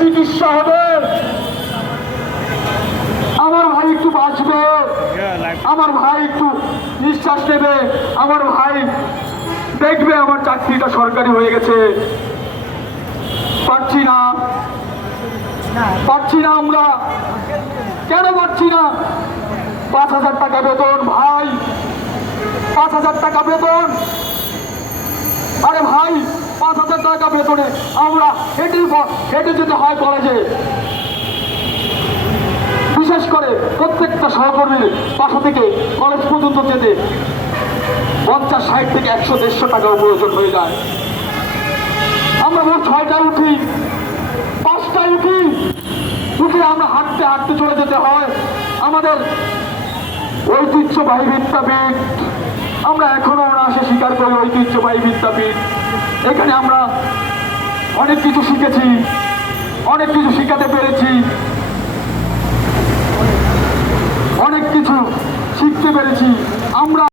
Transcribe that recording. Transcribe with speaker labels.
Speaker 1: চিকিৎসা হবে আমার ভাই একটু বাঁচবে। আমার ভাই একটু নিঃশ্বাস নেবে। আমার ভাই দেখবে আমার চাকরিটা সরকারি হয়ে গেছে। পাচ্ছি না। পাচ্ছি না আমরা। কেন পাচ্ছি না? পাঁচ হাজার টাকা বেতন, ভাই। পাঁচ হাজার টাকা বেতন। আরে ভাই পাঁচ হাজার টাকা বেতনে আমরা হেঁটে হেঁটে যেতে হয় কলেজে। বিশেষ করে প্রত্যেকটা সহকর্মীর বাসা থেকে কলেজ পর্যন্ত যেতে পঞ্চাশ, ষাট থেকে একশো, দেড়শো টাকাও প্রয়োজন হয়ে যায়। আমরা ভোর ছয়টায় উঠি, পাঁচটায় উঠি, উঠে আমরা হাঁটতে হাঁটতে চলে যেতে হয়। আমাদের ঐতিহ্যবাহী বিদ্যাপীঠ অনায়াসে ঐতিহ্যবাহী বিদ্যাপীঠ। এখানে আমরা অনেক কিছু শিখেছি, অনেক কিছু শিখাতে পেরেছি, অনেক কিছু শিখতে পেরেছি। আমরা